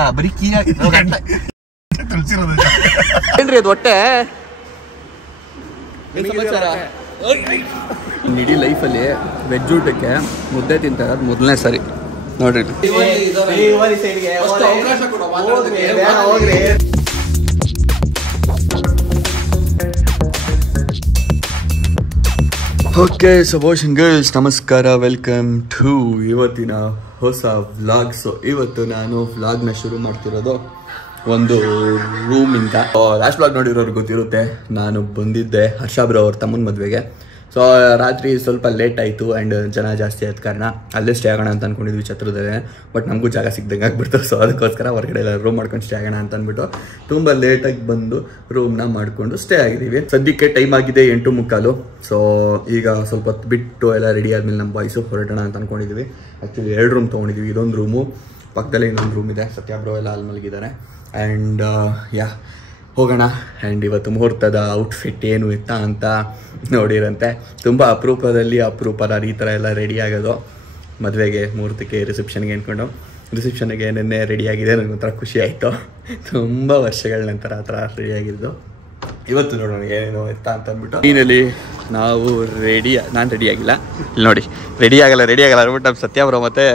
ಬರೀ ಏನ್ರಿ ಅದು ಹೊಟ್ಟೆ ಇಡೀ ಲೈಫಲ್ಲಿ ವೆಜ್ ಊಟಕ್ಕೆ ಮುದ್ದೆ ತಿಂತಾರದು ಮೊದಲನೇ ಸರಿ ನೋಡ್ರಿ. Okay so boys and girls ನಮಸ್ಕಾರ, ವೆಲ್ಕಮ್ ಟು ಇವತ್ತಿನ ಹೊಸ ವ್ಲಾಗ್. ಸೊ ಇವತ್ತು ನಾನು ವ್ಲಾಗ್ನ ಶುರು ಮಾಡ್ತಿರೋದು ಒಂದು ರೂಮಿಂದ. ಲಾಸ್ಟ್ ವ್ಲಾಗ್ ನೋಡಿರೋರು ಗೊತ್ತಿರುತ್ತೆ, ನಾನು ಬಂದಿದ್ದೆ ಹರ್ಷ ಬ್ರೋ ಅವ್ರ ತಮ್ಮನ ಮದುವೆಗೆ. ಸೊ ರಾತ್ರಿ ಸ್ವಲ್ಪ ಲೇಟ್ ಆಯಿತು ಆ್ಯಂಡ್ ಜನ ಜಾಸ್ತಿ ಆದ ಕಾರಣ ಅಲ್ಲೇ ಸ್ಟೇ ಆಗೋಣ ಅಂತ ಅಂದ್ಕೊಂಡಿದ್ವಿ ಛತ್ರದಲ್ಲೇ. ಬಟ್ ನಮಗೂ ಜಾಗ ಸಿಗ್ದಂಗೆ ಆಗ್ಬಿಡ್ತು. ಸೊ ಅದಕ್ಕೋಸ್ಕರ ಹೊರಗಡೆ ಎಲ್ಲ ರೂಮ್ ಮಾಡ್ಕೊಂಡು ಸ್ಟೇ ಆಗೋಣ ಅಂತ ಅಂದ್ಬಿಟ್ಟು ತುಂಬ ಲೇಟಾಗಿ ಬಂದು ರೂಮ್ನ ಮಾಡಿಕೊಂಡು ಸ್ಟೇ ಆಗಿದ್ದೀವಿ. ಸದ್ಯಕ್ಕೆ ಟೈಮ್ ಆಗಿದೆ 8:45. ಸೊ ಈಗ ಸ್ವಲ್ಪ ಹೊತ್ತು ಬಿಟ್ಟು ಎಲ್ಲ ರೆಡಿ ಆದಮೇಲೆ ನಮ್ಮ ಬಾಯ್ಸು ಹೊರಡೋಣ ಅಂತ ಅಂದ್ಕೊಂಡಿದ್ದೀವಿ. ಆ್ಯಕ್ಚುಲಿ 2 ರೂಮ್ ತೊಗೊಂಡಿದ್ದೀವಿ. ಇದೊಂದು ರೂಮು, ಪಕ್ಕದಲ್ಲೇ ಇನ್ನೊಂದು ರೂಮ್ ಇದೆ. ಸತ್ಯಾಬ್ರೋ ಎಲ್ಲ ಅಲ್ಲಿ ಮಲಗಿದ್ದಾರೆ. ಆ್ಯಂಡ್ ಹೋಗೋಣ. ಆ್ಯಂಡ್ ಇವತ್ತು ಮುಹೂರ್ತದ ಔಟ್ಫಿಟ್ ಏನು ಇತ್ತಾ ಅಂತ ನೋಡಿರಂತೆ. ತುಂಬ ಅಪರೂಪದಲ್ಲಿ ಅಪರೂಪದ ಈ ಥರ ಎಲ್ಲ ರೆಡಿ ಆಗೋದು ಮದುವೆಗೆ, ಮುಹೂರ್ತಕ್ಕೆ, ರಿಸೆಪ್ಷನ್ಗೆ ಅಂದ್ಕೊಂಡು. ರಿಸೆಪ್ಷನ್ಗೆ ನೆನ್ನೆ ರೆಡಿಯಾಗಿದೆ. ನನಗೊಂಥರ ಖುಷಿ ಆಯಿತು. ತುಂಬ ವರ್ಷಗಳ ನಂತರ ಆ ಥರ ರೆಡಿಯಾಗಿದ್ದು. ಇವತ್ತು ನೋಡೋಣ ಏನೇನು ಇತ್ತಾ ಅಂತ ಅಂದ್ಬಿಟ್ಟು. ಮೀನಲ್ಲಿ ನಾವು ನಾನು ರೆಡಿಯಾಗಿಲ್ಲ. ಇಲ್ಲಿ ನೋಡಿ, ರೆಡಿ ಆಗಲ್ಲ ಅಂದ್ಬಿಟ್ಟು ನಮ್ಮ ಸತ್ಯಾಬ್ರೋ ಮತ್ತು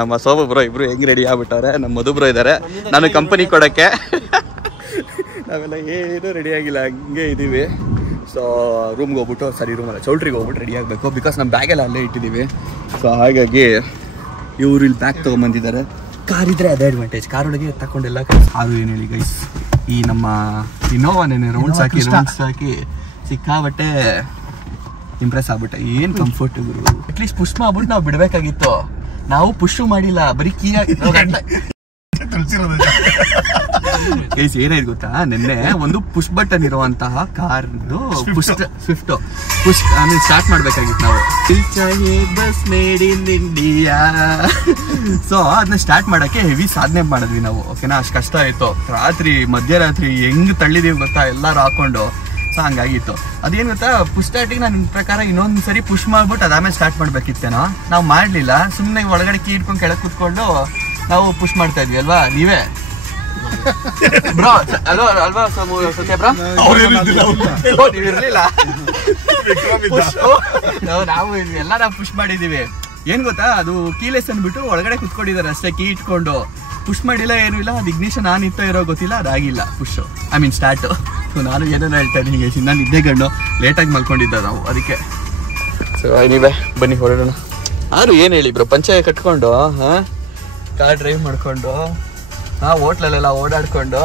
ನಮ್ಮ ಸೋಮಬ್ರೋ ಇಬ್ಬರು ಹೆಂಗೆ ರೆಡಿ ಆಗ್ಬಿಟ್ಟವ್ರೆ. ನಮ್ಮ ಮಧುಬ್ರೋ ಇದ್ದಾರೆ, ನಾನು ಕಂಪನಿ ಕೊಡೋಕ್ಕೆ. ನಾವೆಲ್ಲ ಏನೂ ರೆಡಿ ಆಗಿಲ್ಲ, ಹಂಗೆ ಇದ್ದೀವಿ. ಸೊ ರೂಮ್ಗೆ ಹೋಗ್ಬಿಟ್ಟು, ರೂಮಲ್ಲ ಚೌಲ್ಟ್ರಿಗೆ ಹೋಗ್ಬಿಟ್ಟು ರೆಡಿ ಆಗಬೇಕು. ಬಿಕಾಸ್ ನಮ್ಮ ಬ್ಯಾಗೆಲ್ಲ ಅಲ್ಲೇ ಇಟ್ಟಿದ್ದೀವಿ. ಸೊ ಹಾಗಾಗಿ ಇವರು ಇಲ್ಲಿ ಬ್ಯಾಗ್ ತೊಗೊಂಬಂದಿದ್ದಾರೆ. ಕಾರ್ ಇದ್ದರೆ ಅದೇ ಅಡ್ವಾಂಟೇಜ್. ಕಾರೊಳಗೆ ತಗೊಂಡೆಲ್ಲ ಕಾರು ಏನು ಹೇಳಿ ಗೈಸ್, ಈ ನಮ್ಮ ಇನೋವಾನೇನೆ ರೌಂಡ್ಸ್ ಹಾಕಿ ಸಿಕ್ಕಾಬಟ್ಟೆ ಇಂಪ್ರೆಸ್ ಆಗ್ಬಿಟ್ಟೆ. ಏನು ಕಂಫರ್ಟಬಲ್. ಅಟ್ಲೀಸ್ಟ್ ಪುಷ್ ಮಾಡ್ಬಿಟ್ಟು ನಾವು ಬಿಡಬೇಕಾಗಿತ್ತು. ನಾವು ಪುಷು ಮಾಡಿಲ್ಲ, ಬರೀ ಗೈಸ್ ಏನಾಯ್ತು ಗೊತ್ತಾ, ನಿನ್ನೆ ಒಂದು ಪುಷ್ ಬಟನ್ ಇರುವಂತಹ ಕಾರ್ದು ಸ್ವಿಫ್ಟ್ ಪುಷ್ ಸ್ಟಾರ್ಟ್ ಮಾಡ್ಬೇಕಾಗಿತ್ತು ನಾವು. Bus made in India. So ಅದನ್ನ ಸ್ಟಾರ್ಟ್ ಮಾಡಕ್ಕೆ ಹೆವಿ ಸಾಧನೆ ಮಾಡಿದ್ವಿ ನಾವು. ಓಕೆನಾ, ಅಷ್ಟು ಕಷ್ಟ ಆಯ್ತು. ಮಧ್ಯರಾತ್ರಿ ಹೆಂಗ್ ತಳ್ಳಿದೀವಿ ಗೊತ್ತಾ, ಎಲ್ಲಾರು ಹಾಕೊಂಡು. ಸೊ ಹಂಗಾಗಿತ್ತು. ಅದೇನು ಗೊತ್ತಾ, ಪುಷ್ ಸ್ಟಾರ್ಟಿಂಗ್ ನನ್ನ ಪ್ರಕಾರ ಇನ್ನೊಂದು ಸರಿ ಪುಷ್ ಮಾಡ್ಬಿಟ್ಟು ಅದಾದ್ಮೇಲೆ ಸ್ಟಾರ್ಟ್ ಮಾಡ್ಬೇಕಿತ್ತೇನೋ. ನಾವು ಮಾಡ್ಲಿಲ್ಲ, ಸುಮ್ಮನೆ ಒಳಗಡೆ ಕೀ ಇಟ್ಕೊಂಡು ಕೆಳಗೆ ಕೂತ್ಕೊಂಡು ನಾವು ಪುಷ್ ಮಾಡ್ತಾ ಇದ್ವಿ ಅಲ್ವಾ. ನೀವೇ ಬ್ರೋ ಅಲ್ವಾ ಸತ್ಯ ಬ್ರೋ? ನೀವಿರ್ಲಿಲ್ಲ. ನಾವು ಎಲ್ಲ ಪುಷ್ ಮಾಡಿದೀವಿ. ಏನ್ ಗೊತ್ತಾ, ಅದು ಕೀಲೆಸ್ ಅಂದ್ಬಿಟ್ಟು ಒಳಗಡೆ ಕುತ್ಕೊಂಡಿದ್ದಾರೆ ಅಷ್ಟೇ, ಕೀ ಇಟ್ಕೊಂಡು. ಪುಷ್ ಮಾಡಿಲ್ಲ, ಏನೂ ಇಲ್ಲ. ಅದು ಇಗ್ನಿಷನ್ ಆನ್ ಇತ್ತೋ ಇರೋ ಗೊತ್ತಿಲ್ಲ, ಅದಾಗಿಲ್ಲ ಪುಷ್, ಸ್ಟಾರ್ಟು. ಸೊ ನಾನು ಏನೇನೋ ಹೇಳ್ತಾ ಇದ್ದೀನಿ, ನಾನು ನಿದ್ದೆ ಗಂಡು ಲೇಟಾಗಿ ಮಲ್ಕೊಂಡಿದ್ದ ನಾವು, ಅದಕ್ಕೆ. ಸೊ ನೀವೇ ಬನ್ನಿ ಹೊರಡೋಣ. ಯಾರು ಏನು ಹೇಳಿ ಬ್ರೋ, ಪಂಚಾಯ ಕಟ್ಕೊಂಡು ಕಾರ್ ಡ್ರೈವ್ ಮಾಡ್ಕೊಂಡು ಹೋಟ್ಲಲ್ಲೆಲ್ಲ ಓಡಾಡ್ಕೊಂಡು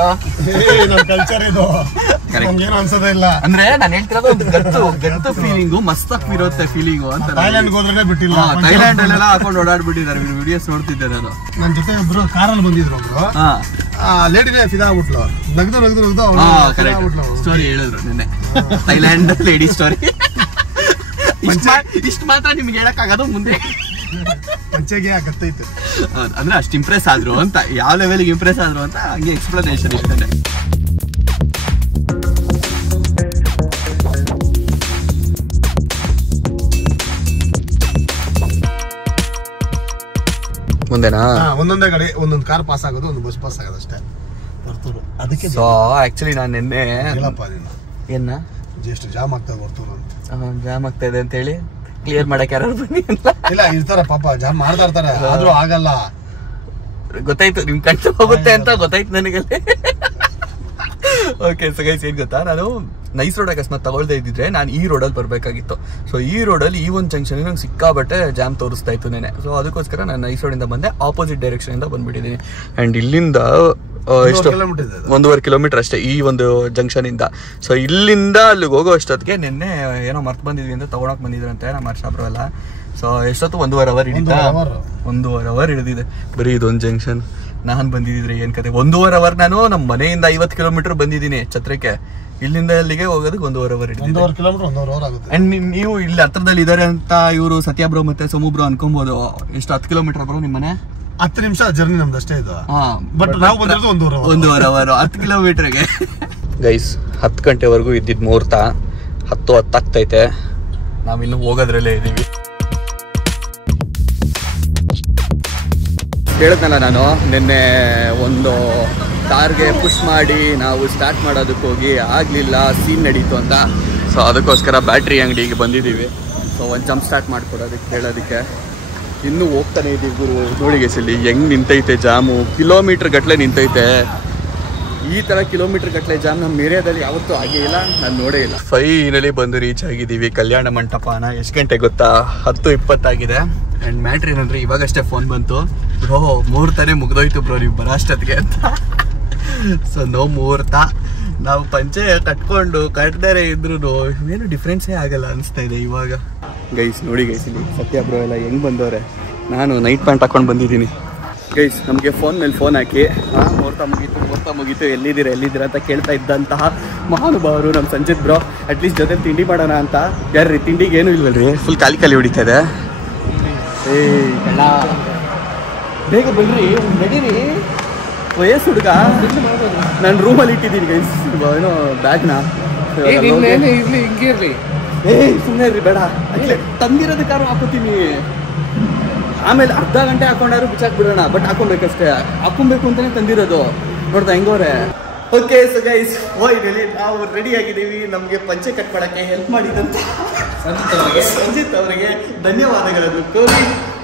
ಅಂದ್ರೆ ನಾನು ಹೇಳ್ತಿರೋದು ಗತ್ತು ಫೀಲಿಂಗು ಮಸ್ತ್ ಇರುತ್ತೆ ಫೀಲಿಂಗು ಅಂತ. ಥೈಲ್ಯಾಂಡ್ ಅಲ್ಲೆಲ್ಲ ಹಾಕೊಂಡು ಓಡಾಡ್ಬಿಟ್ಟಿದ್ದಾರೆ. ವಿಡಿಯೋಸ್ ನೋಡ್ತಿದ್ದೆ ನಾನು. ನನ್ನ ಜೊತೆ ಒಬ್ರು ಕಾರಲ್ಲಿ ಬಂದಿದ್ರು. ಒಬ್ರು ಲೇಡಿನೇ ಫಿದಾ ಆಗ್ಬಿಟ್ಲು. ನಗ್ದು ಸ್ಟೋರಿ ಹೇಳಿದ್ರು ನಿನ್ನೆ, ಥೈಲ್ಯಾಂಡ್ ಲೇಡಿ ಸ್ಟೋರಿ. ಇಷ್ಟು ಮಾತ್ರ ನಿಮ್ಗೆ ಹೇಳಕ್ಕಾಗೋದು, ಮುಂದೆ ಪಂಚೆಗೆ ಆಗತ್ತೈತೆ. ಅಂದ್ರೆ ಅಷ್ಟು ಇಂಪ್ರೆಸ್ ಆದ್ರು ಅಂತ, ಯಾವ ಲೆವೆಲ್ಗೆ ಇಂಪ್ರೆಸ್ ಆದ್ರು ಅಂತ ಹಂಗೆ ಎಕ್ಸ್ಪ್ಲನೇಷನ್ ಇಷ್ಟೇ. ಮುಂದೆನಾ ಒಂದೊಂದೇ ಗಾಡಿ, ಒಂದೊಂದು ಕಾರ್ ಪಾಸ್ ಆಗೋದು, ಒಂದು ಬಸ್ ಪಾಸ್ ಆಗೋದು ಅಷ್ಟೇ. ಅದಕ್ಕೆ ಸೊ ಆಕ್ಚುಲಿ ನಾನು ನಿನ್ನೆ ಏನ ಎಷ್ಟು ಜಾಮ್ ಆಗ್ತಾ ಬರ್ತವ್ರು ಅಂತ, ಜಾಮ್ ಆಗ್ತಾ ಇದೆ ಅಂತ ಹೇಳಿ ಕ್ಲಿಯರ್ ಮಾಡಕ್ಕೆ ಯಾರು ಬನ್ನಿ ಅಂತ. ಇಲ್ಲ, ಇರ್ತಾರ ಪಾಪ, ಜಾಮ್ ಮಾಡ್ತಾ ಇರ್ತಾರೆ, ಆದ್ರೂ ಆಗಲ್ಲ. ಗೊತ್ತಾಯ್ತು, ನಿಮ್ ಕಣ್ಣು ಹೋಗುತ್ತೆ ಅಂತ ಗೊತ್ತಾಯ್ತು ನನಗೆ. ಓಕೆ, ಸೊ ಗೈಸ್ ಏನ್ ಗೊತ್ತಾ, ನಾನು ನೈಸ್ ರೋಡ್ ಅಕಸ್ಮಾತ್ ತಗೊಳ್ದೇ ಇದ್ದಿದ್ರೆ ನಾನು ಈ ರೋಡಲ್ಲಿ ಬರ್ಬೇಕಾಗಿತ್ತು. ಸೊ ಈ ರೋಡಲ್ಲಿ ಈ ಒಂದು ಜಂಕ್ಷನ್ ನಂಗೆ ಸಿಕ್ಕಾಬಟ್ಟೆ ಜಾಮ್ ತೋರಿಸ್ತಾ ಇತ್ತು ನೆನೆ. ಸೊ ಅದಕ್ಕೋಸ್ಕರ ನಾನು ನೈಸ್ ರೋಡಿಂದ ಬಂದೆ, ಆಪೋಸಿಟ್ ಡೈರೆಕ್ಷನ್ ಇಂದ ಬಂದ್ಬಿಟ್ಟಿದ್ದೀನಿ. ಅಂಡ್ ಇಲ್ಲಿಂದ ಎಷ್ಟು 1.5 ಕಿಲೋಮೀಟರ್ ಅಷ್ಟೇ ಈ ಒಂದು ಜಂಕ್ಷನ್ ಇಂದ. ಸೊ ಇಲ್ಲಿಂದ ಅಲ್ಲಿಗೆ ಹೋಗೋ ಅಷ್ಟೊತ್ತಿಗೆ ನಿನ್ನೆ ಏನೋ ಮರ್ತು ಬಂದಿದ್ವಿ ಅಂತ ತಗೊಳಕ್ ಬಂದಿದ್ರಂತೆ ನಮ್ಮ ಹರ್ಷಾಬ್ರು ಎಲ್ಲ. ಸೊ ಎಷ್ಟೊತ್ತು 1.5 ಅವರ್ ಹಿಡಿತಾ, 1.5 ಅವರ್ ಹಿಡಿದಿದೆ ಬರೀ ಇದೊಂದು ಜಂಕ್ಷನ್. ನಾನು ಬಂದಿದ್ರೆ ಏನ್ ಕತೆ, 1.5 ಅವರ್. ನಾನು ನಮ್ಮ ಮನೆಯಿಂದ 50 ಕಿಲೋಮೀಟರ್ ಬಂದಿದ್ದೀನಿ ಛತ್ರಕ್ಕೆ. ಇಲ್ಲಿಂದ ಅಲ್ಲಿಗೆ ಹೋಗೋದಕ್ಕೆ 1.5 ಅವರ್ ಹಿಡಿದಿದೆ. ಅಂಡ್ ನೀವು ಇಲ್ಲಿ ಹತ್ರದಲ್ಲಿ ಇದಾರೆ ಅಂತ ಇವರು ಸತ್ಯಾಬ್ರೋ ಮತ್ತೆ ಸೋಮುಬ್ರೋ ಅನ್ಕೊಬಹುದು. ಎಷ್ಟು 10 ಕಿಲೋಮೀಟರ್ ಬರೋ ನಿಮ್ಮ ಮನೆ? 10 ನಿಮಿಷ ಜರ್ನಿ ನಮ್ದು ಅಷ್ಟೇ ಇದು. ಬಟ್ ನಾವು ಬಂದಿರೋದು 1.5 ಅವರ್ 10 ಕಿಲೋಮೀಟರ್ಗೆ. ಗೈಸ್ 10 ಗಂಟೆವರೆಗೂ ಇದ್ದಿದ್ದು ಮುಹೂರ್ತ, 10:10 ಆಗ್ತೈತೆ. ನಾವಿನ್ನು ಹೋಗೋದ್ರಲ್ಲೇ ಇದೀವಿ. ಹೇಳಿದ್ನಲ್ಲ ನಾನು ನಿನ್ನೆ ಒಂದು ಕಾರ್ಗೆ ಪುಷ್ ಮಾಡಿ ನಾವು ಸ್ಟಾರ್ಟ್ ಮಾಡೋದಕ್ಕೆ ಹೋಗಿ ಆಗಲಿಲ್ಲ, ಸೀನ್ ನಡೀತು ಅಂತ. ಸೊ ಅದಕ್ಕೋಸ್ಕರ ಬ್ಯಾಟ್ರಿ ಅಂಗಡಿಗೆ ಬಂದಿದ್ದೀವಿ. ಸೊ ಒಂದು ಜಂಪ್ ಸ್ಟಾರ್ಟ್ ಮಾಡಿಕೊಡೋದಕ್ಕೆ ಹೇಳೋದಕ್ಕೆ ಇನ್ನೂ ಹೋಗ್ತಾನೆ ಇದ್ದೀವಿ ಗುರು. ನೋಡಿ ಗೈಸ್ ಇಲ್ಲಿ ಹೆಂಗೆ ನಿಂತೈತೆ ಜಾಮು, ಕಿಲೋಮೀಟ್ರ್ ಗಟ್ಟಲೆ ನಿಂತೈತೆ. ಈ ಥರ ಕಿಲೋಮೀಟ್ರ್ ಗಟ್ಟಲೆ ಜಾಮ್ ನಮ್ಮ ಏರಿಯಾದಲ್ಲಿ ಯಾವತ್ತೂ ಆಗೇ ಇಲ್ಲ, ನಾನು ನೋಡೇ ಇಲ್ಲ. ಫೈನಲಿ ಬಂದು ರೀಚ್ ಆಗಿದ್ದೀವಿ ಕಲ್ಯಾಣ ಮಂಟಪನ. ಎಷ್ಟು ಗಂಟೆ ಗೊತ್ತಾ? 10:20 ಆಗಿದೆ. ಆ್ಯಂಡ್ ಮ್ಯಾಟ್ರ್ ಏನಂದರೆ ಇವಾಗಷ್ಟೇ ಫೋನ್ ಬಂತು, ಬ್ರೋ ಮುಹೂರ್ತನೇ ಮುಗ್ದೋಯ್ತು ಬ್ರೋ ನೀವು ಬರೋ ಅಷ್ಟೊತ್ತಿಗೆ ಅಂತ. ಸೊ ನೋ ಮುಹೂರ್ತ. ನಾವು ಪಂಚೆ ಕಟ್ಟದೇ ಇದ್ರೂ ಏನು ಡಿಫ್ರೆನ್ಸೇ ಆಗಲ್ಲ ಅನಿಸ್ತಾ ಇದೆ ಇವಾಗ. ಗೈಸ್ ನೋಡಿ ಗೈಸ್ ಇಲ್ಲಿ ಸತ್ಯ ಬ್ರೋ ಎಲ್ಲ ಹೆಂಗೆ ಬಂದವ್ರೆ. ನಾನು ನೈಟ್ ಪ್ಯಾಂಟ್ ಹಾಕೊಂಡು ಬಂದಿದ್ದೀನಿ ಗೈಸ್. ನಮಗೆ ಫೋನ್ ಮೇಲೆ ಫೋನ್ ಹಾಕಿ ಮುಹೂರ್ತ ಮುಗೀತು ಎಲ್ಲಿದ್ದೀರಾ ಅಂತ ಕೇಳ್ತಾ ಇದ್ದಂತಹ ಮಹಾನುಭಾವರು ನಮ್ಮ ಸಂಜಿತ್ ಬ್ರೋ. ಅಟ್ಲೀಸ್ಟ್ ಜೊತೆ ತಿಂಡಿ ಮಾಡೋಣ ಅಂತ. ಯಾರ್ರಿ ತಿಂಡಿಗೆ ಏನೂ ಇಲ್ವಲ್ರಿ, ಫುಲ್ ಖಾಲಿ ಹೊಡಿತಾ ಇದೆ. ಬೇಗ ಬನ್ನಿರಿ, ನಡೀರಿ. ವಯಸ್ಸು ಹುಡುಗ ನಾನು ರೂಮಲ್ಲಿ ಇಟ್ಟಿದ್ದೀನಿ ಗೈಸ್ ಏನೋ ಬ್ಯಾಗ್ನ. ಹಿಂಗಿರ್ಲಿ ಸುಮ್ಮನೆ ಇರ್ರಿ, ಬೇಡ ತಂದಿರೋದಕ್ಕಾರು ಹಾಕೋತೀನಿ. ಆಮೇಲೆ ಅರ್ಧ ಗಂಟೆ ಹಾಕೊಂಡಾರು ಬಿಚ್ಚಾಕ್ಬಿಡೋಣ, ಬಟ್ ಹಾಕೊಬೇಕಷ್ಟೇ. ಹಾಕೊಬೇಕು ಅಂತಾನೆ ತಂದಿರೋದು. ನೋಡ್ತಾ ಹೆಂಗೋರೆ. ಓಕೆ ಸೊ ಗೈಸ್ ಇಲ್ಲಿ ನಾವು ರೆಡಿ ಆಗಿದ್ದೀವಿ. ನಮಗೆ ಪಂಚೆ ಕಟ್ ಮಾಡೋಕ್ಕೆ ಹೆಲ್ಪ್ ಮಾಡಿದಂತ ಸಂಜಿತ್ ಅವರಿಗೆ ಧನ್ಯವಾದಗಳನ್ನು ಕೋರಿ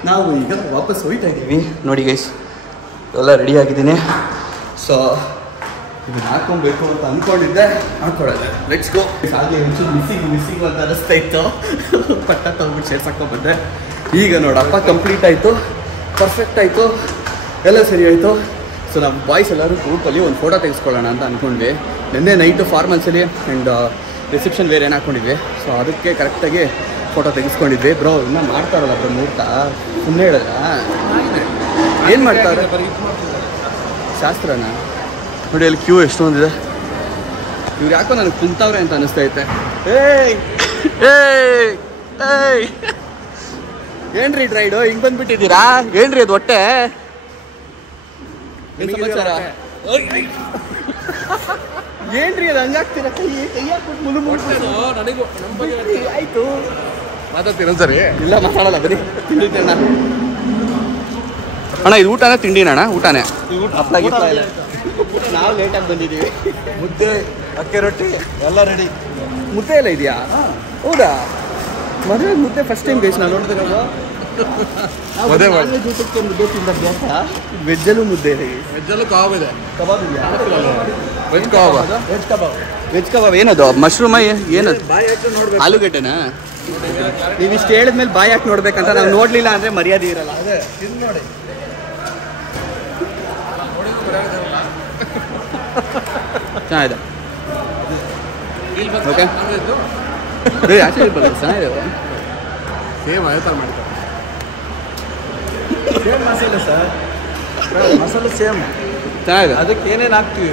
ನಾವು ಈಗ ವಾಪಸ್ ಹೋಗ್ತಾ ಇದ್ದೀವಿ. ನೋಡಿ ಗೈಸ್ ಎಲ್ಲ ರೆಡಿ ಆಗಿದ್ದೀನಿ. ಸೊ ಇದನ್ನ ಹಾಕೊಬೇಕು ಅಂತ ಅಂದ್ಕೊಂಡಿದ್ದೆ, ಹಾಕೊಳ್ಳೋದು. Let's go. ಹಾಗೆ ಒಂಚೂರು ಮಿಸ್ಸಿಂಗ್ ಅಂತ ಅನಿಸ್ತಾ ಇತ್ತು. ಪಟ್ಟ ತಗೊಂಡ್ಬಿಟ್ಟು ಶೇರ್ಸ್ ಹಾಕೊಂಡ್ಬಂದೆ. ಈಗ ನೋಡಪ್ಪ ಕಂಪ್ಲೀಟ್ ಆಯಿತು, ಪರ್ಫೆಕ್ಟ್ ಆಯಿತು, ಎಲ್ಲ ಸರಿ ಆಯಿತು. ಸೊ ನಮ್ಮ ಬಾಯ್ಸ್ ಎಲ್ಲರೂ ಗ್ರೂಪಲ್ಲಿ ಒಂದು ಫೋಟೋ ತೆಗೆಸ್ಕೊಳ್ಳೋಣ ಅಂತ ಅಂದ್ಕೊಂಡ್ವಿ. ನಿನ್ನೆ ನೈಟು ಫಾರ್ಮಲ್ಸಲ್ಲಿ ಆ್ಯಂಡ್ ರಿಸೆಪ್ಷನ್ ವೇರ್ ಏನು ಹಾಕ್ಕೊಂಡಿದ್ವಿ. ಸೊ ಅದಕ್ಕೆ ಕರೆಕ್ಟಾಗಿ ಫೋಟೋ ತೆಗೆಸ್ಕೊಂಡಿದ್ವಿ. ಬ್ರೋ ಇನ್ನೂ ಮಾಡ್ತಾರಲ್ಲ ಬ್ರೋ ಮುಹೂರ್ತ, ಸುಮ್ಮನೆ ಹೇಳಿದ್ರ ಏನು ಮಾಡ್ತಾರೆ ಶಾಸ್ತ್ರನ? ನೋಡಿ ಅಲ್ಲಿ ಕ್ಯೂ ಎಷ್ಟೊಂದಿದೆ. ಇವ್ರು ಯಾಕೋ ನನಗೆ ಕುಂತವ್ರೆ ಅಂತ ಅನಿಸ್ತೈತೆ. ಏನ್ರಿ ಡ್ರೈಡು ಹಿಂಗೆ ಬಂದ್ಬಿಟ್ಟಿದ್ದೀರಾ? ಏನ್ರಿ ಅದು ಹೊಟ್ಟೆ? ಏನ್ರಿ ಅದು ಹಂಗಾಗ್ತೀರಾ? ಕೈ ಹಾಕ್ಬಿಟ್ಟು ಆಯ್ತು ಮಾತಾಡ್ತೀರ ಸರಿ? ಇಲ್ಲ ಮಾತಾಡಲ್ಲ, ಬರೀ ತಿಂಡಿದ್ದೇನ ಅಣ್ಣ. ಇದು ಊಟನೇ ತಿಂಡಿನ ಅಣ್ಣ? ಊಟನೇ. ನಾವು ಲೇಟಾಗಿ ಬಂದಿದ್ದೀವಿ. ಮುದ್ದೆ, ಅಕ್ಕಿ ರೊಟ್ಟಿ ಎಲ್ಲ ರೆಡಿ. ಮುದ್ದೆ ಎಲ್ಲ ಇದೆಯಾ? ಹೌದಾ? ಮದುವೆ ಮುದ್ದೆ ಫಸ್ಟ್ ಟೈಮ್ ಗೈಸ್ ನಾನು ನೋಡ್ತಿರೋದು. ಮುದ್ದೆ ತಿಂದ ವೆಜ್ಜಲ್ಲೂ ಮುದ್ದೆ ಇದೆ. ವೆಜ್ಜಲ್ಲೂ ಕಬಾಬ್ ಇದೆ. ಕಬಾಬ್ ಇದೆಯಾ? ವೆಜ್ ಕಬಾಬ್ ಏನದು? ಮಶ್ರೂಮ ಏನದು? ಆಲೂಗಡ್ಡೆನಾ? ನೀವು ಇಷ್ಟು ಹೇಳಿದ್ಮೇಲೆ ಬಾಯಿ ಹಾಕಿ ನೋಡ್ಬೇಕಂತ. ನಾವು ನೋಡ್ಲಿಲ್ಲ ಅಂದ್ರೆ ಮರ್ಯಾದೆ ಇರಲ್ಲ. ಅದೇ ನೋಡಿ ಚೆನ್ನಾಗಿದೆ. ಓಕೆ ಚೆನ್ನಾಗಿದೆ. ಸೇಮ್ ಅದೇ ಥರ ಮಾಡ್ತಾರೆ. ಸೇಮ್ ಮಸಾಲೆ ಸರ್, ಮಸಾಲೆ ಸೇಮ್ ಚೆನ್ನಾಗಿದೆ. ಅದಕ್ಕೆ ಏನೇನು ಹಾಕ್ತೀವಿ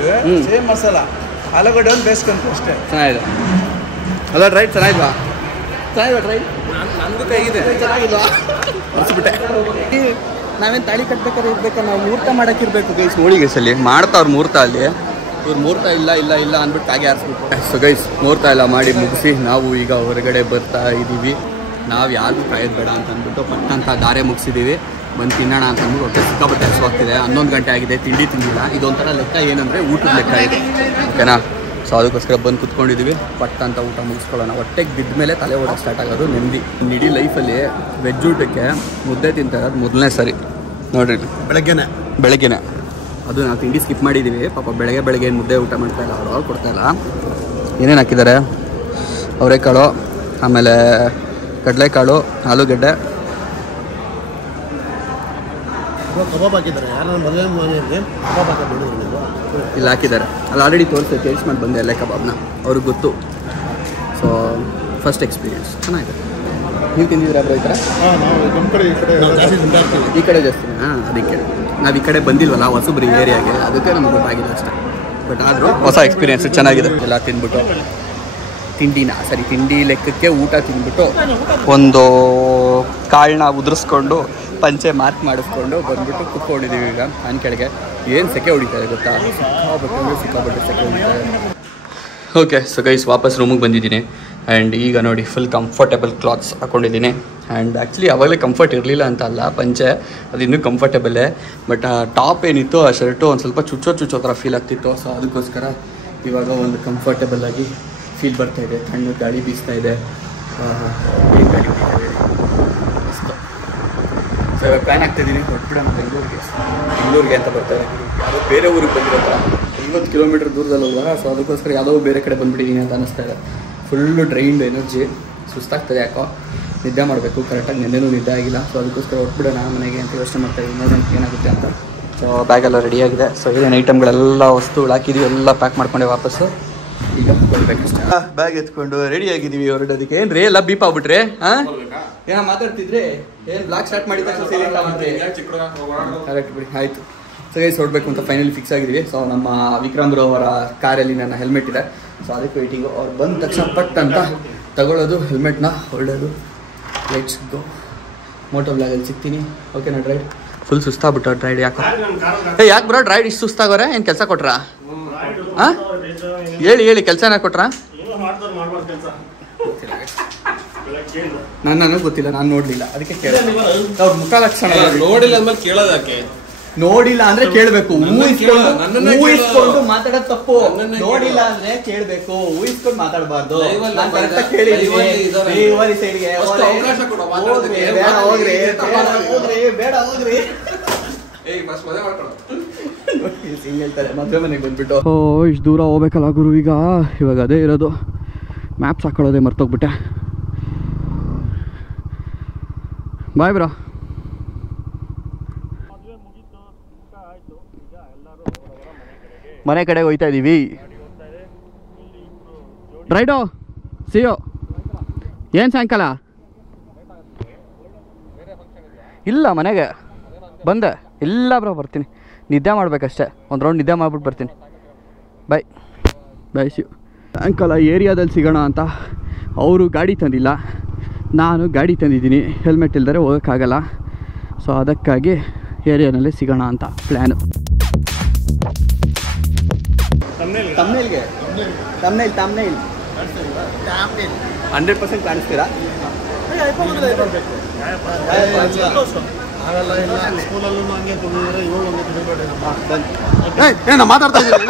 ಸೇಮ್ ಮಸಾಲ. ಆಲೂಗಡ್ಡೆ ಒಂದು ಬೇಯಿಸ್ಕೊಂತ ಅಷ್ಟೇ. ಚೆನ್ನಾಗಿದೆ ಅಲ್ಲ ಡ್ರೈ? ಚೆನ್ನಾಗಿಲ್ವಾ? ಚೆನ್ನಾಗಿಲ್ವಾ ಡ್ರೈ? ನನಗೂ ಕೈ ಇದೆ. ಚೆನ್ನಾಗಿಲ್ವಾ? ಅನಿಸ್ಬಿಟ್ಟೆ. ನಾವೇನು ತಾಳಿ ಕಟ್ಬೇಕಾದ್ರೆ ಇರ್ಬೇಕಾ? ನಾವು ಮುಹೂರ್ತ ಮಾಡೋಕ್ಕಿರ್ಬೇಕು ಗೈಸ್. ನೋಡಿ ಗೈಸ್ ಅಲ್ಲಿ ಮಾಡ್ತಾವ್ರು ಮುಹೂರ್ತ. ಅಲ್ಲಿ ಇವ್ರು ಮುಹೂರ್ತ ಇಲ್ಲ ಅಂದ್ಬಿಟ್ಟು ಕಾಗೆ ಆರಿಸ್ಬೇಕು. ಸೊ ಗೈಸ್ ಮುಹೂರ್ತ ಎಲ್ಲ ಮಾಡಿ ಮುಗಿಸಿ ನಾವು ಈಗ ಹೊರಗಡೆ ಬರ್ತಾ ಇದ್ದೀವಿ. ನಾವು ಯಾರಿಗೂ ಕಾಯೋದು ಬೇಡ ಅಂತ ಅಂದ್ಬಿಟ್ಟು ಪಟ್ಟಂತ ದಾರೆ ಮುಗಿಸಿದ್ದೀವಿ. ಬಂದು ತಿನ್ನೋಣ ಅಂತ ಅಂದ್ಬಿಟ್ಟು ಹೊಟ್ಟೆ ಸಿಕ್ಕಾಪಟ್ಟೆ ಹಸಿವಾಗ್ತಿದೆ. 11 ಗಂಟೆ ಆಗಿದೆ, ತಿಂಡಿ ತಿಂದಿಲ್ಲ. ಇದೊಂಥರ ಲೆಕ್ಕ ಏನಂದರೆ ಊಟದ ಲೆಕ್ಕ ಇದೆ, ಓಕೆನಾ? ಸೊ ಅದಕ್ಕೋಸ್ಕರ ಬಂದು ಕುತ್ಕೊಂಡಿದ್ದೀವಿ. ಪಟ್ಟಂತ ಊಟ ಮುಗಿಸ್ಕೊಳ್ಳೋಣ. ಹೊಟ್ಟೆಗೆ ಬಿದ್ದ ಮೇಲೆ ತಲೆ ಓಡೋಕ್ಕೆ ಸ್ಟಾರ್ಟ್ ಆಗೋದು ನೆಮ್ಮದಿ. ಇಡೀ ಲೈಫಲ್ಲಿ ವೆಜ್ ಊಟಕ್ಕೆ ಮುದ್ದೆ ತಿಂತಾ ಇರೋದು ಮೊದಲನೇ ಸರಿ ನೋಡಿರಿ. ಬೆಳಗ್ಗೆನೆ ಅದು ನಾವು ತಿಂಡಿ ಸ್ಕಿಪ್ ಮಾಡಿದ್ದೀವಿ. ಪಾಪ ಬೆಳಗ್ಗೆ ಏನು ಮುದ್ದೆ ಊಟ ಮಾಡ್ತಾಯಿಲ್ಲ, ಅವ್ರು ಕೊಡ್ತಾಯಿಲ್ಲ. ಏನೇನು ಹಾಕಿದ್ದಾರೆ? ಅವರೆಕಾಳು, ಆಮೇಲೆ ಕಡಲೆಕಾಳು, ಆಲೂಗಡ್ಡೆ, ಕಬಾಬ್ ಹಾಕಿದ್ದಾರೆ. ಇಲ್ಲ ಹಾಕಿದ್ದಾರೆ. ಅಲ್ಲಿ ಆಲ್ರೆಡಿ ಟೇಸ್ಟ್ ಮಾಡಿ ಬಂದೆ ಎಲ್ಲ ಕಬಾಬ್ನ. ಅವ್ರಿಗೆ ಗೊತ್ತು. ಸೊ ಫಸ್ಟ್ ಎಕ್ಸ್ಪೀರಿಯನ್ಸ್ ಚೆನ್ನಾಗಿದೆ. ನೀವು ತಿಂದಿದ್ದೀರಾ ಬ್ರೋ ಈ ಥರ? ಈ ಕಡೆ ಜಾಸ್ತಿ. ಅದಕ್ಕೆ ನಾವು ಈ ಕಡೆ ಬಂದಿಲ್ವಲ್ಲ ಹೊಸಬ್ರಿ ಏರಿಯಾಗೆ, ಅದಕ್ಕೆ ನಮ್ಗೆ ಗೊತ್ತಾಗಿದೆ ಅಷ್ಟೇ. ಬಟ್ ಆದರೂ ಹೊಸ ಎಕ್ಸ್ಪೀರಿಯನ್ಸ್ ಚೆನ್ನಾಗಿದೆ. ಎಲ್ಲ ತಿಂದ್ಬಿಟ್ಟು ತಿಂಡಿ ಲೆಕ್ಕಕ್ಕೆ ಊಟ ತಿಂದ್ಬಿಟ್ಟು ಒಂದು ಕಾಳನ್ನ ಉದುರಿಸ್ಕೊಂಡು ಪಂಚೆ ಮಾರ್ಕ್ ಮಾಡಿಸ್ಕೊಂಡು ಬಂದ್ಬಿಟ್ಟು ಕುತ್ಕೊಂಡಿದ್ದೀವಿ ಈಗ ಫ್ಯಾನ್ ಕೆಳಗೆ. ಏನು ಸೆಕೆ ಹೊಡಿತಾರೆ ಗೊತ್ತಾ? ಸಿಕ್ಕಾಪಟ್ಟೆ ಸೆಕೆ ಹೊಡಿತಾರೆ. ಓಕೆ ಸೊ ಗೈಸ್ ವಾಪಸ್ ರೂಮಿಗೆ ಬಂದಿದ್ದೀನಿ. ಆ್ಯಂಡ್ ಈಗ ನೋಡಿ ಫುಲ್ ಕಂಫರ್ಟೇಬಲ್ ಕ್ಲಾತ್ಸ್ ಹಾಕ್ಕೊಂಡಿದ್ದೀನಿ. ಆ್ಯಂಡ್ ಆ್ಯಕ್ಚುಲಿ ಅವಾಗಲೇ ಕಂಫರ್ಟ್ ಇರಲಿಲ್ಲ ಅಂತ ಅಲ್ಲ, ಪಂಚೆ ಅದು ಇನ್ನೂ ಕಂಫರ್ಟಬಲ್ಲೇ. ಬಟ್ ಆ ಟಾಪ್ ಏನಿತ್ತು ಆ ಶರ್ಟು ಒಂದು ಸ್ವಲ್ಪ ಚುಚ್ಚೋ ಥರ ಫೀಲ್ ಆಗ್ತಿತ್ತು. ಸೊ ಅದಕ್ಕೋಸ್ಕರ ಇವಾಗ ಒಂದು ಕಂಫರ್ಟಬಲ್ ಆಗಿ ಫೀಲ್ ಬರ್ತಾಯಿದೆ. ತಣ್ಣಗೆ ಗಾಳಿ ಬೀಸ್ತಾ ಇದೆ. ಏನು ಗಾಳಿ ಬೀಸ್ತಾ ಇದೆ ಮಸ್ತು. ಸೊ ಇವಾಗ ಪ್ಲ್ಯಾನ್ ಆಗ್ತಾಯಿದ್ದೀನಿ, ಹೊರಟ್ಬಿಡೋಣ ಬೆಂಗಳೂರಿಗೆ ಅಂತ ಬರ್ತಾರೆ. ಯಾವುದೋ ಬೇರೆ ಊರಿಗೆ ಬಂದಿರೋಲ್ಲ, 50 ಕಿಲೋಮೀಟರ್ ದೂರದಲ್ಲಲ್ವ. ಸೊ ಅದಕ್ಕೋಸ್ಕರ ಯಾವುದೋ ಬೇರೆ ಕಡೆ ಬಂದುಬಿಟ್ಟಿದ್ದೀನಿ ಅಂತ ಅನ್ನಿಸ್ತಾ ಇದೆ. ಫುಲ್ಲು ಡ್ರೈನ್ಡ್ ಎನರ್ಜಿ, ಸುಸ್ತಾಗ್ತದೆ ಯಾಕೋ. ನಿದ್ದೆ ಮಾಡಬೇಕು, ಕರೆಕ್ಟಾಗಿ ನೆನ್ನೆನೂ ನಿದ್ದೆ ಆಗಿಲ್ಲ. ಸೊ ಅದಕ್ಕೋಸ್ಕರ ಹೊರಟ್ಬಿಡೋಣ ಮನೆಗೆ ಅಂತ ಯೋಚನೆ ಮಾಡ್ತಾಯಿದ್ದೀನಿ, ನೋಡೋಣ ಏನಾಗುತ್ತೆ ಅಂತ. ಸೊ ಬ್ಯಾಗೆಲ್ಲ ರೆಡಿಯಾಗಿದೆ. ಸೊ ಏನೇನು ಐಟಮ್ಗಳೆಲ್ಲ ವಸ್ತುಗಳು ಹಾಕಿದ್ದೀವಿ ಎಲ್ಲ ಪ್ಯಾಕ್ ಮಾಡ್ಕೊಂಡೆ ವಾಪಸ್ಸು. ಈಗ ಬರಬೇಕಷ್ಟೇ. ಬ್ಯಾಗ್ ಎತ್ಕೊಂಡು ರೆಡಿ ಆಗಿದ್ದೀವಿ ಹೊರಡೋದಕ್ಕೆ. ಏನು ರೀ ಎಲ್ಲ ಬೀಪ್ ಆಗ್ಬಿಟ್ರೆ? ಹಾಂ ಏನೋ ಮಾತಾಡ್ತಿದ್ರೆ ಏನು ಬ್ಲಾಗ್ ಸ್ಟಾರ್ಟ್ ಮಾಡಿದ ಕರೆಕ್ಟ್ ಬಿಡಿ, ಆಯಿತು. ಸೊ ಗೈಸ್ ಹೊರಡಬೇಕು ಅಂತ ಫೈನಲಿ ಫಿಕ್ಸ್ ಆಗಿದ್ದೀವಿ. ಸೊ ನಮ್ಮ ವಿಕ್ರಮ್ ಬ್ರೋ ಅವರ ಕಾರಲ್ಲಿ ನನ್ನ ಹೆಲ್ಮೆಟ್ ಇದೆ. ಸೊ ಅದಕ್ಕೆ ವೆಯ್ಟಿಂಗು. ಅವ್ರು ಬಂದ ತಕ್ಷಣ ಪಟ್ ಅಂತ ತಗೊಳ್ಳೋದು ಹೆಲ್ಮೆಟ್ನ, ಹೊರಡೋದು. Let's go. ಮೋಟೋ ಬ್ಲಾಗಲ್ಲಿ ಸಿಗ್ತೀನಿ. ಓಕೆನಾ? ಡ್ರೈಡ್ ಫುಲ್ ಸುಸ್ತಾಗ್ಬಿಟ್ಟು ಡ್ರೈಡ್ ಯಾಕೆ ಯಾಕೆ ಬ್ರೋ ಡ್ರೈಡ್ ಇಷ್ಟು ಸುಸ್ತಾಗೋರೆ? ಏನು ಕೆಲಸ ಕೊಟ್ರಾ? ಹಾಂ ಹೇಳಿ ಕೆಲಸ ಏನಾರು ಕೊಟ್ರಾ? ನನಗೂ ಗೊತ್ತಿಲ್ಲ, ನಾನು ನೋಡಲಿಲ್ಲ, ಅದಕ್ಕೆ ಕೇಳ. ಅವ್ರ ಮುಖ ಲಕ್ಷಣ ನೋಡಿಲ್ಲ ಅಂದ್ಮೇಲೆ ಕೇಳೋದಕ್ಕೆ. ನೋಡಿಲ್ಲ ಅಂದ್ರೆ ಕೇಳ್ಬೇಕು. ಊಹಿಸ್ಕೊಂಡು ಮಾತಾಡೋದು ತಪ್ಪು. ನೋಡಿಲ್ಲ ಅಂದ್ರೆ ಕೇಳ್ಬೇಕು, ಊಹಿಸ್ಕೊಂಡು ಮಾತಾಡಬಾರ್ದು. ಬೇಡ ಹೋಗ್ರಿ ಹೇಳ್ತಾರೆ. ಮದುವೆ ಮನೆಗೆ ಬಂದ್ಬಿಟ್ಟು ಇಷ್ಟು ದೂರ ಹೋಗ್ಬೇಕಲ್ಲ ಗುರು. ಇವಾಗ ಅದೇ ಇರೋದು, ಮ್ಯಾಪ್ಸ್ ಹಾಕೊಳ್ಳೋದೇ ಮರ್ತೋಗ್ಬಿಟ್ಟೆ. Bye bro. ಮನೆ ಕಡೆಗೆ ಹೋಗ್ತಾ ಇದ್ದೀವಿ. ರೈಟೋ ಸಿಯೋ. ಏನು ಸಾಯಂಕಾಲ? ಇಲ್ಲ ಮನೆಗೆ ಬಂದೆ. ಇಲ್ಲ ಬ್ರೋ ಬರ್ತೀನಿ, ನಿದ್ದೆ ಮಾಡ್ಬೇಕಷ್ಟೇ. ಒಂದು ರೌಂಡ್ ನಿದ್ದೆ ಮಾಡ್ಬಿಟ್ಟು ಬರ್ತೀನಿ. ಬಾಯ್ ಬಾಯ್ ಶಿವ್. ಸಾಯಂಕಾಲ ಏರಿಯಾದಲ್ಲಿ ಸಿಗೋಣ ಅಂತ. ಅವರು ಗಾಡಿ ತಂದಿಲ್ಲ, ನಾನು ಗಾಡಿ ತಂದಿದ್ದೀನಿ. ಹೆಲ್ಮೆಟ್ ಇಲ್ದರೆ ಹೋಗೋಕ್ಕಾಗಲ್ಲ. ಸೊ ಅದಕ್ಕಾಗಿ ಏರಿಯಾನಲ್ಲೇ ಸಿಗೋಣ ಅಂತ ಪ್ಲ್ಯಾನು. ತಮ್ನೇಲ್ಗೆ ತಮ್ನೇಲ್ 100% ಕಾಣಿಸ್ತೀರಾ? ಮಾತಾಡ್ತಾ ಇದ್ದೀನಿ.